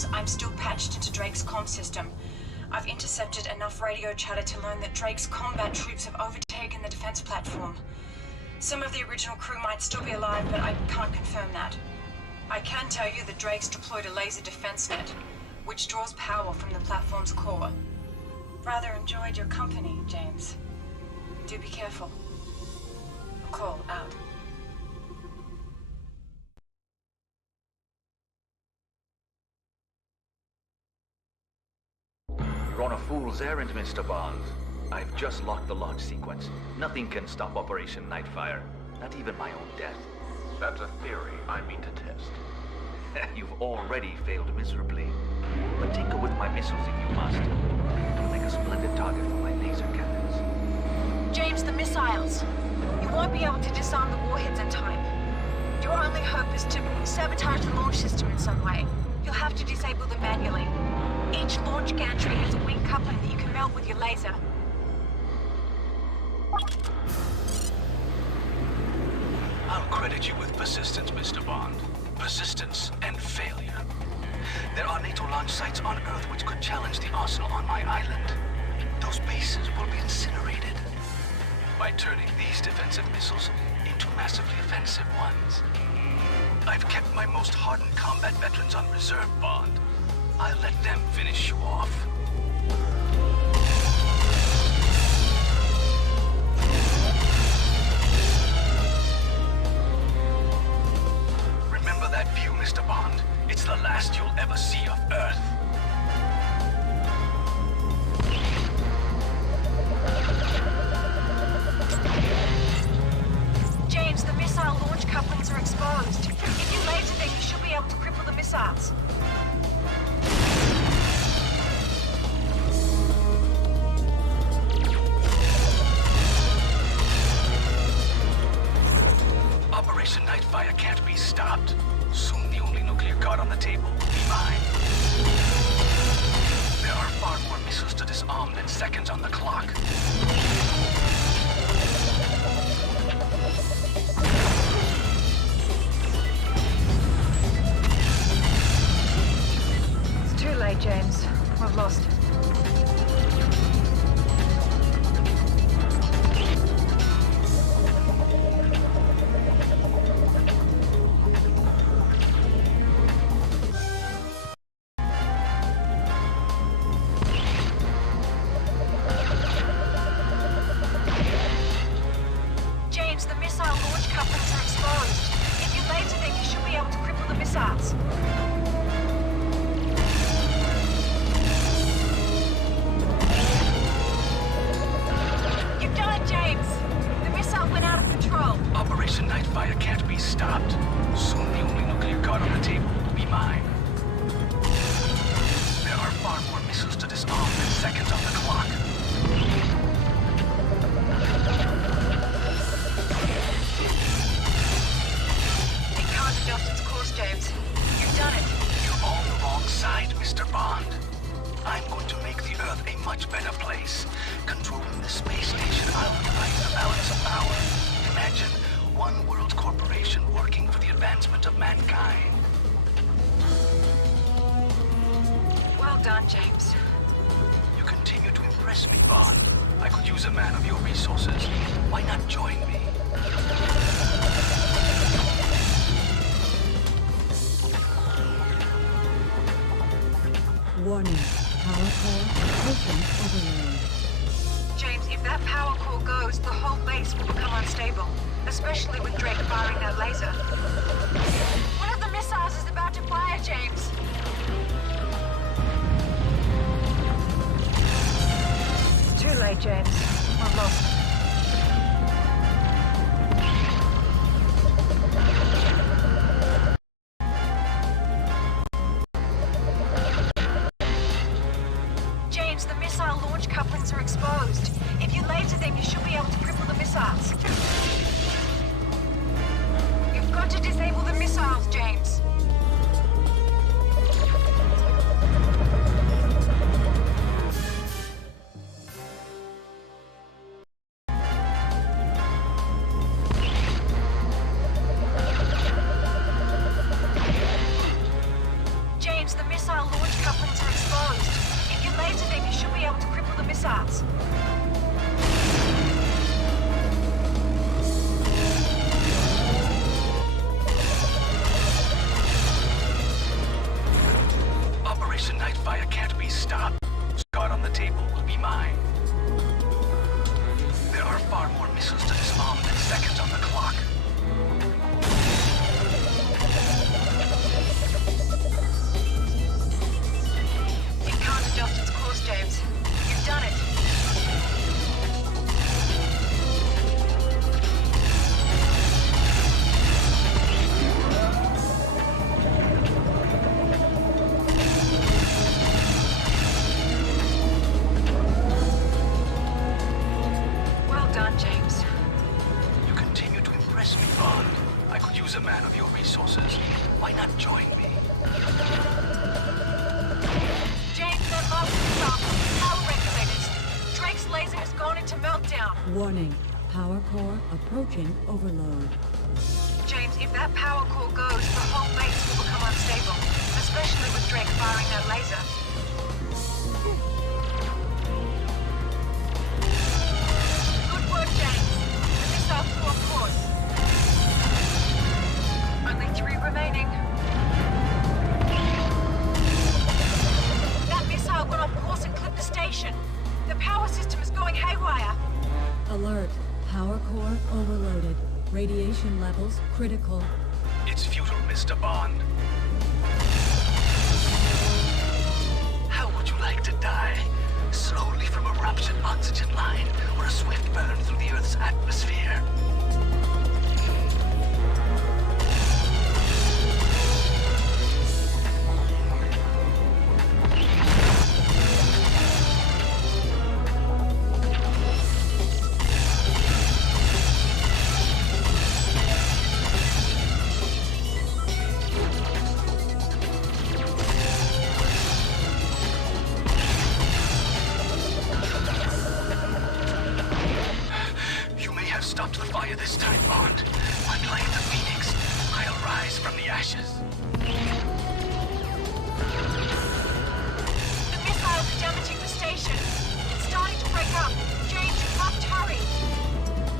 James. I'm still patched into Drake's comm system. I've intercepted enough radio chatter to learn that Drake's combat troops have overtaken the defense platform. Some of the original crew might still be alive, but I can't confirm that. I can tell you that Drake's deployed a laser defense net, which draws power from the platform's core. Rather enjoyed your company, James. Do be careful. Call out. You're on a fool's errand, Mr. Bond. I've just locked the launch sequence. Nothing can stop Operation Nightfire. Not even my own death. That's a theory I mean to test. You've already failed miserably. But tinker with my missiles if you must. You'll make a splendid target for my laser cannons. James, the missiles. You won't be able to disarm the warheads in time. Your only hope is to sabotage the launch system in some way. You'll have to disable them manually. Each launch gantry has a wing coupling that you can melt with your laser. I'll credit you with persistence, Mr. Bond. Persistence and failure. There are NATO launch sites on Earth which could challenge the arsenal on my island. Those bases will be incinerated by turning these defensive missiles into massively offensive ones. I've kept my most hardened combat veterans on reserve, Bond. I'll let them finish you off. Remember that view, Mr. Bond. It's the last you'll ever see of Earth. James, the missile launch couplings are exposed. If you laser them, you should be able to cripple the missiles. Operation Nightfire can't be stopped. Soon the only nuclear card on the table will be mine. There are far more missiles to disarm than seconds on the clock. It's too late, James. We've lost. James, the missile launch couplings are exposed. If you laser them, you should be able to cripple the missiles. You've done it, James! The missile went out of control. Operation Nightfire can't be stopped. Soon the only nuclear card on the table will be mine. There are far more missiles to disarm than seconds on the clock. It can't adjust its course, James. You've done it. You're on the wrong side, Mr. Bond. I'm going to make the Earth a much better place. Controlling the space station, I'll rewrite the balance of power. Imagine one world corporation working for the advancement of mankind. Well done, James. You continue to impress me, Bond. I could use a man of your resources. Why not join me? Warning. Power core open overload. James, if that power core goes, the whole base will become unstable. Especially with Drake firing that laser. One of the missiles is about to fire, James. It's too late, James. I've lost. James, the missile launch couplings are exposed. If you laser them, you should be able to cripple the missiles. You've got to disable the missiles, James. James, the missile the missiles. Operation NIGhtire can't be stopped. Start on the table will be mine. There are far more missiles to disarm than seconds on the clock. It can't adjust its course, James. You've done it. Well done, James. You continue to impress me, Bond. I could use a man of your resources. Why not join me? James, that last missile. Power regulators. Drake's laser has gone into meltdown. Warning. Power core approaching overload. James, if that power core goes, the whole base will become unstable. Especially with Drake firing that laser. Good work, James. The missile flew off course. Only 3 remaining. That missile went off course and clipped the station. The power system is going haywire. Alert. Power core overloaded. Radiation levels critical. It's futile, Mr. Bond. How would you like to die? Slowly from a ruptured oxygen line, or a swift burn through the Earth's atmosphere? You may have stopped the fire this time, Bond, but like the Phoenix, I'll rise from the ashes. The missiles are damaging the station. It's starting to break up. James, you must hurry.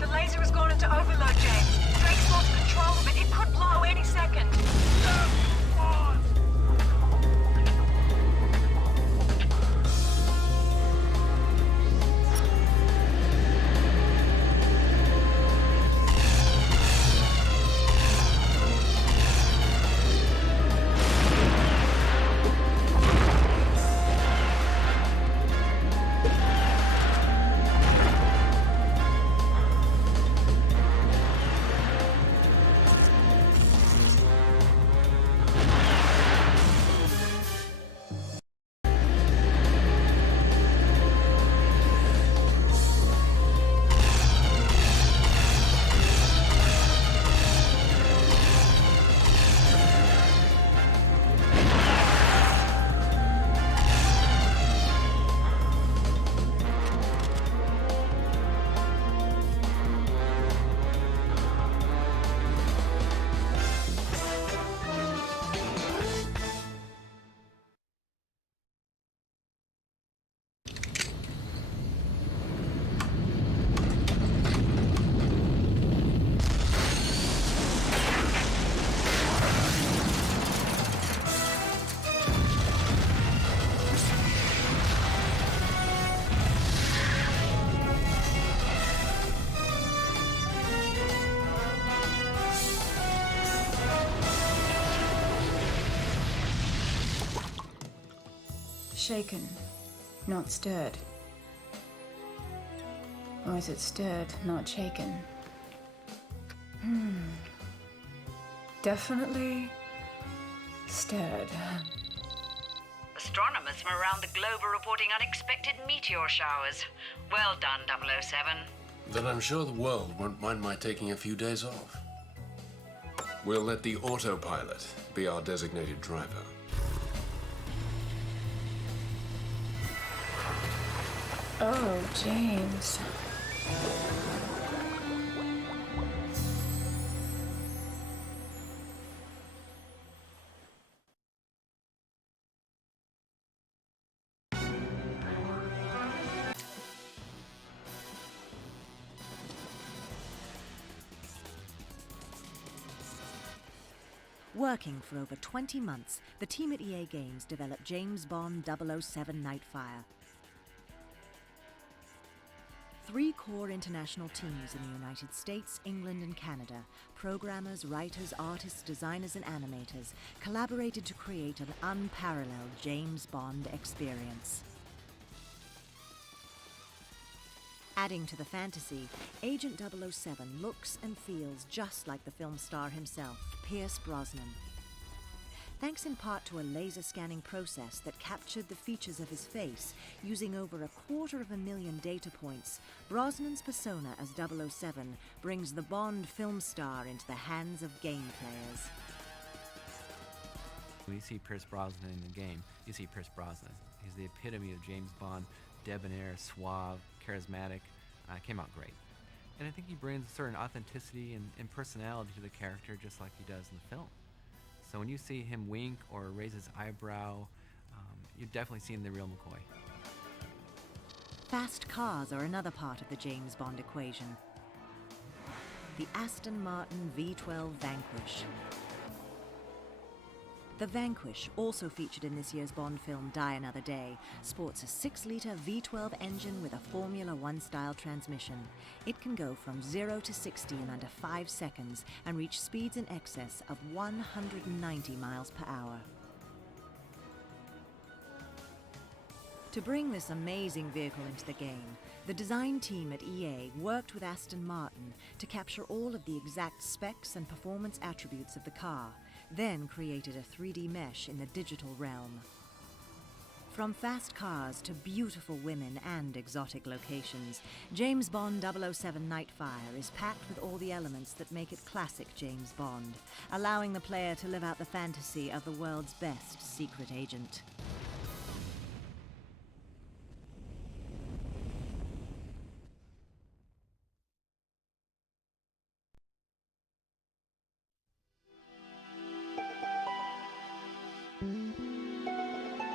The laser has gone into overload, James. Drake's lost control of it. It could blow any second. Shaken, not stirred. Or is it stirred, not shaken? Definitely stirred. Astronomers from around the globe are reporting unexpected meteor showers. Well done, 007. Then I'm sure the world won't mind my taking a few days off. We'll let the autopilot be our designated driver. Oh, James. Working for over 20 months, the team at EA Games developed James Bond 007 Nightfire. 3 core international teams in the United States, England, and Canada, programmers, writers, artists, designers, and animators, collaborated to create an unparalleled James Bond experience. Adding to the fantasy, Agent 007 looks and feels just like the film star himself, Pierce Brosnan. Thanks in part to a laser scanning process that captured the features of his face using over 250,000 data points, Brosnan's persona as 007 brings the Bond film star into the hands of game players. When you see Pierce Brosnan in the game, you see Pierce Brosnan. He's the epitome of James Bond, debonair, suave, charismatic. Came out great. And I think he brings a certain authenticity and personality to the character just like he does in the film. So when you see him wink or raise his eyebrow, you're definitely seeing the real McCoy. Fast cars are another part of the James Bond equation. The Aston Martin V12 Vanquish. The Vanquish, also featured in this year's Bond film Die Another Day, sports a 6-litre V12 engine with a Formula One style transmission. It can go from 0 to 60 in under 5 seconds and reach speeds in excess of 190 miles per hour. To bring this amazing vehicle into the game, the design team at EA worked with Aston Martin to capture all of the exact specs and performance attributes of the car, then created a 3D mesh in the digital realm. From fast cars to beautiful women and exotic locations, James Bond 007 Nightfire is packed with all the elements that make it classic James Bond, allowing the player to live out the fantasy of the world's best secret agent.